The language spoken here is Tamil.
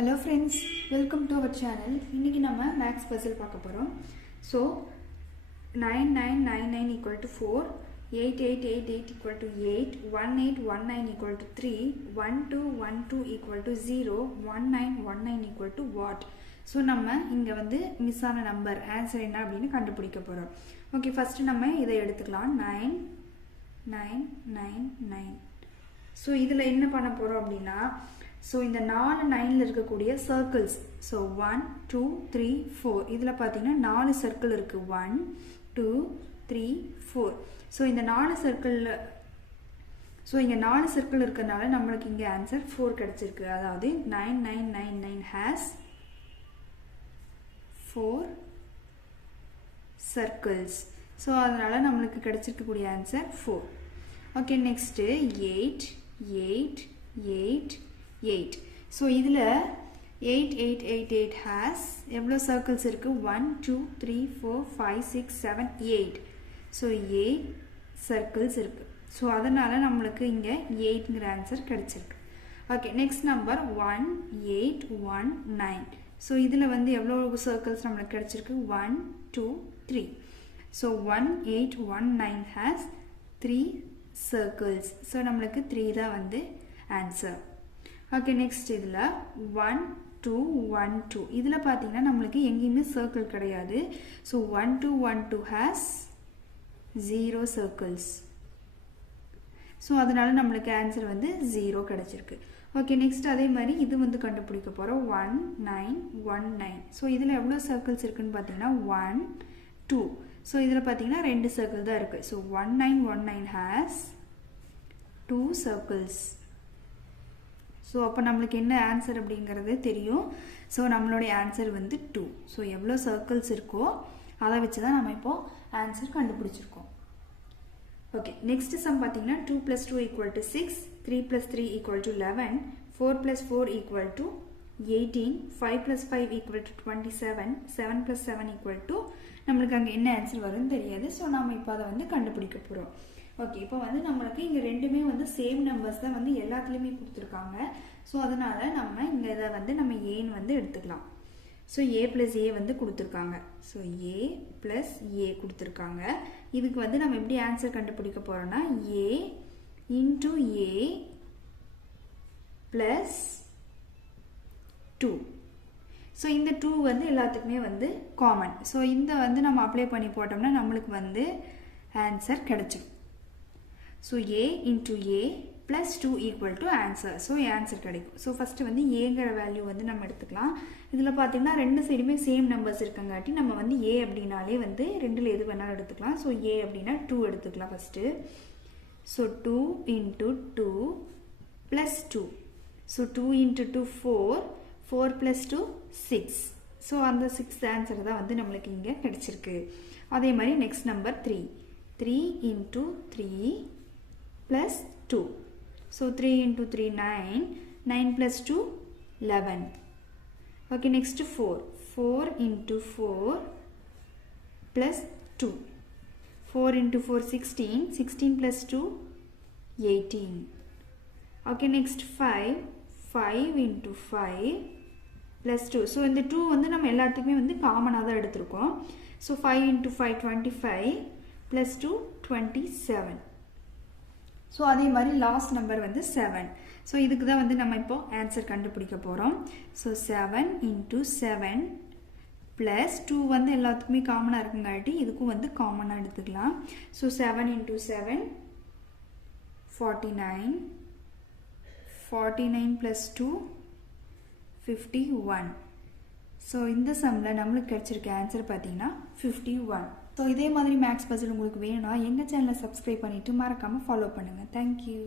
Hello friends, welcome to our channel. இன்னைக்கு நம்ம maths puzzle பார்க்க போறோம். So 9999 equal to 4, 8888 equal to 8, 1819 equal to 3, 1212 equal to 0, 1919 equal to what? So நம்ம இங்க வந்து மிஸ் ஆன நம்பர் ஆன்சர் என்ன அப்படினு கண்டுபிடிக்க போறோம். ஓகே, ஃபர்ஸ்ட் நம்ம இதை எடுத்துக்கலாம். 9999. So இதுல என்ன பண்ண போறோம் அப்படினா So இந்த 4 9ல இருக்கக்கூடிய circles so 1 2 3 4 இதுல பாத்தீங்கன்னா 4 சர்க்கிள் இருக்கு 1 2 3 4 so இந்த 4 சர்க்கிள்ல so இங்க 4 சர்க்கிள் இருக்கனால நமக்கு இங்க ஆன்சர் 4 கிடைச்சிருக்கு அதாவது 9999 has 4 circles so அதனால நமக்கு கிடைச்சிருக்க கூடிய ஆன்சர் 4 okay next 8 8 8 8 so இதுல 8888 has எவ்வளவு circles இருக்கு 1 2 3 4 5 6 7 8 so 8 circles இருக்கு so அதனால நமக்கு இங்க 8 ங்கற ஆன்சர் கிடைச்சிருக்கு okay next number 1819 so இதுல வந்து எவ்வளவு circles நமக்கு கிடைச்சிருக்கு 1 2 3 so 1819 has 3 circles so நமக்கு 3 தான் வந்து ஆன்சர் okay next இதுல 1212 இதுல பாத்தீங்கன்னா நமக்கு எங்கேயுமே சர்க்கிள் கிடையாது so 1212 has 0 circles so அதனால நமக்கு ஆன்சர் வந்து 0 கிடைச்சிருக்கு okay next அதே மாதிரி இது வந்து கண்டுபிடிக்க போறோம் 1919 so இதுல எவ்வளவு சர்க்கிள்ஸ் இருக்குன்னு பாத்தீங்கன்னா 1 2 so இதுல பாத்தீங்கன்னா ரெண்டு சர்க்கிள் தான் இருக்கு so 1919 has 2 circles so அப்ப நமக்கு என்ன ஆன்சர் அப்படிங்கிறது தெரியும் so நம்மளோட ஆன்சர் வந்து 2 so எவ்வளவு சர்க்கிள்ஸ் இருக்கோ அத வச்சு தான் நாம இப்போ ஆன்சர் கண்டுபிடிச்சிருக்கோம் ஓகே நெக்ஸ்ட் சம் பாத்தீங்கன்னா 2 + 2 = 6 3 + 3 = 11 4 + 4 = 18 5 + 5 = 27 7 + 7 = நமக்கு அங்க என்ன ஆன்சர் வரும்னு தெரியாது so நாம இப்போ அத வந்து கண்டுபிடிக்க போறோம் ஓகே இப்போ வந்து நமக்கு இங்க ரெண்டுமே வந்து சேம் நம்பர்ஸ் தான் வந்து எல்லாத்துலயுமே கொடுத்திருக்காங்க சோ அதனால நம்ம இங்க இத வந்து நம்ம a ன்னு வந்து எடுத்துக்கலாம் சோ a + a வந்து கொடுத்திருக்காங்க சோ a + a கொடுத்திருக்காங்க இதுக்கு வந்து நம்ம எப்படி ஆன்சர் கண்டுபிடிக்க போறோம்னா a * a + 2 சோ இந்த 2 வந்து எல்லாத்துக்குமே வந்து காமன் சோ இந்த வந்து நம்ம அப்ளை பண்ணி போட்டோம்னா நமக்கு வந்து ஆன்சர் கிடைச்சிடும் so a into a plus 2 equal to answer so answer கிடைக்கும் so first வந்து a ங்கற வேல்யூ வந்து நம்ம எடுத்துக்கலாம் இதுல பாத்தீங்கன்னா ரெண்டு சைடுமே சேம் நம்பர்ஸ் இருக்கங்காட்டி நம்ம வந்து a அப்படினாலே வந்து ரெண்டுல எது வேணாலும் எடுத்துக்கலாம் so a அப்படினா 2 எடுத்துக்கலாம் first so 2 into 2 plus 2 so 2 into 2 4 4 plus 2 6 so அந்த 6th ஆன்சர் தான் வந்து நமக்கு இங்க கிடைச்சிருக்கு அதே மாதிரி next number 3 3 into 3 plus 2 so 3 into 3 9 9 plus 2 11 okay next 4 4 into 4 plus 2 4 into 4 16 16 plus 2 18 okay next 5 5 into 5 plus 2 so இந்த 2 வந்து நம்ம எல்லாத்துக்குமே வந்து காமனா தான் எடுத்துறோம் so 5 into 5 25 plus 2 27 so அதே மாதிரி லாஸ்ட் நம்பர் வந்து 7 so இதுக்கு தான் வந்து நம்ம இப்போ ஆன்சர் கண்டுபிடிக்க போறோம் so 7 into 7 plus 2 வந்து எல்லாத்துக்குமே காமனா இருக்குங்காட்டி இதுக்கும் வந்து காமனா எடுத்துக்கலாம் so 7 into 7 49 49 plus 2 51 so இந்த சம்ல நமக்கு கிடைச்சிருக்க ஆன்சர் பாத்தீங்கன்னா 51 so இதே மாதிரி மேத்ஸ் பசில் உங்களுக்கு வேணும்னா எங்க சேனலை சப்ஸ்கிரைப் பண்ணிட்டு மறக்காம ஃபாலோ பண்ணுங்க thank you